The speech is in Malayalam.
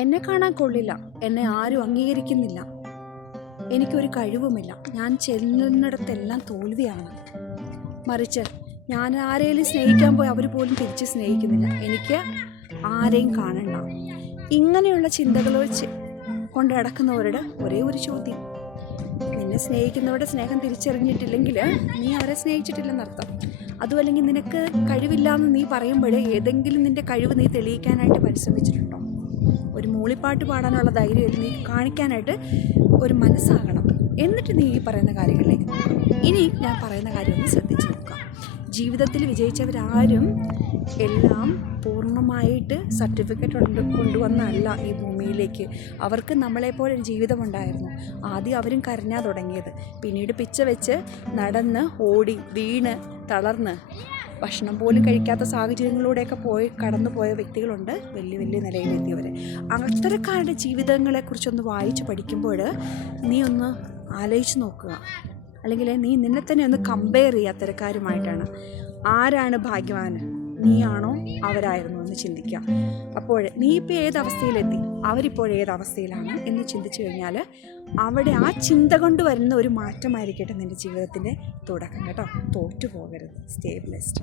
എന്നെ കാണാൻ കൊള്ളില്ല, എന്നെ ആരും അംഗീകരിക്കുന്നില്ല, എനിക്കൊരു കഴിവുമില്ല, ഞാൻ ചെല്ലുന്നിടത്തെല്ലാം തോൽവിയാണ്. മറിച്ച് ഞാൻ ആരെയും സ്നേഹിക്കാൻ പോയി അവർ പോലും തിരിച്ച് സ്നേഹിക്കുന്നില്ല, എനിക്ക് ആരെയും കാണണ്ട. ഇങ്ങനെയുള്ള ചിന്തകൾ കൊണ്ട് നടക്കുന്നവരുടെ ഒരേ ഒരു ചോദ്യം, നിന്നെ സ്നേഹിക്കുന്നവരുടെ സ്നേഹം തിരിച്ചറിഞ്ഞിട്ടില്ലെങ്കിൽ നീ അവരെ സ്നേഹിച്ചിട്ടില്ലെന്നർത്ഥം. അതുമല്ലെങ്കിൽ നിനക്ക് കഴിവില്ലാന്ന് നീ പറയുമ്പോഴേ ഏതെങ്കിലും നിൻ്റെ കഴിവ് നീ തെളിയിക്കാനായിട്ട് പരിശ്രമിച്ചിട്ടുണ്ടോ? ഒരു മൂളിപ്പാട്ട് പാടാനുള്ള ധൈര്യം നീ കാണിക്കാനായിട്ട് ഒരു മനസ്സാകണം. എന്നിട്ട് നീ ഈ പറയുന്ന കാര്യങ്ങളിലേക്ക് നോക്കാം. ഇനി ഞാൻ പറയുന്ന കാര്യം ഒന്ന് ശ്രദ്ധിച്ച് നോക്കാം. ജീവിതത്തിൽ വിജയിച്ചവരാരും എല്ലാം പൂർണ്ണമായിട്ട് സർട്ടിഫിക്കറ്റ് കൊണ്ടുവന്നല്ല ഈ ഭൂമിയിലേക്ക്. അവർക്ക് നമ്മളെപ്പോലെ ഒരു ജീവിതമുണ്ടായിരുന്നു. ആദ്യം അവരും കരഞ്ഞാ തുടങ്ങിയത്, പിന്നീട് പിച്ച വെച്ച് നടന്ന് ഓടി വീണ് തളർന്ന് ഭക്ഷണം പോലും കഴിക്കാത്ത സാഹചര്യങ്ങളിലൂടെയൊക്കെ കടന്നു പോയ വ്യക്തികളുണ്ട്, വലിയ വലിയ നിലയിലെത്തിയവർ. അത്തരക്കാരുടെ ജീവിതങ്ങളെക്കുറിച്ചൊന്ന് വായിച്ച് പഠിക്കുമ്പോൾ നീ ഒന്ന് ആലോചിച്ച് നോക്കുക, അല്ലെങ്കിൽ നീ നിന്നെ തന്നെ ഒന്ന് കമ്പയർ ചെയ്യുക അത്തരക്കാരുമായിട്ടാണ്. ആരാണ് ഭാഗ്യവാൻ, നീയാണോ അവരായിരുന്നു എന്ന് ചിന്തിക്കുക. അപ്പോൾ നീ ഇപ്പോൾ ഏതവസ്ഥയിലെത്തി, അവരിപ്പോഴേതവസ്ഥയിലാണ് എന്ന് ചിന്തിച്ചു കഴിഞ്ഞാൽ അവിടെ ആ ചിന്ത കൊണ്ട് വരുന്ന ഒരു മാറ്റമായിരിക്കട്ടെ നിൻ്റെ ജീവിതത്തിൻ്റെ തുടക്കം കേട്ടോ. തോറ്റു പോകരുത്. Stay blessed.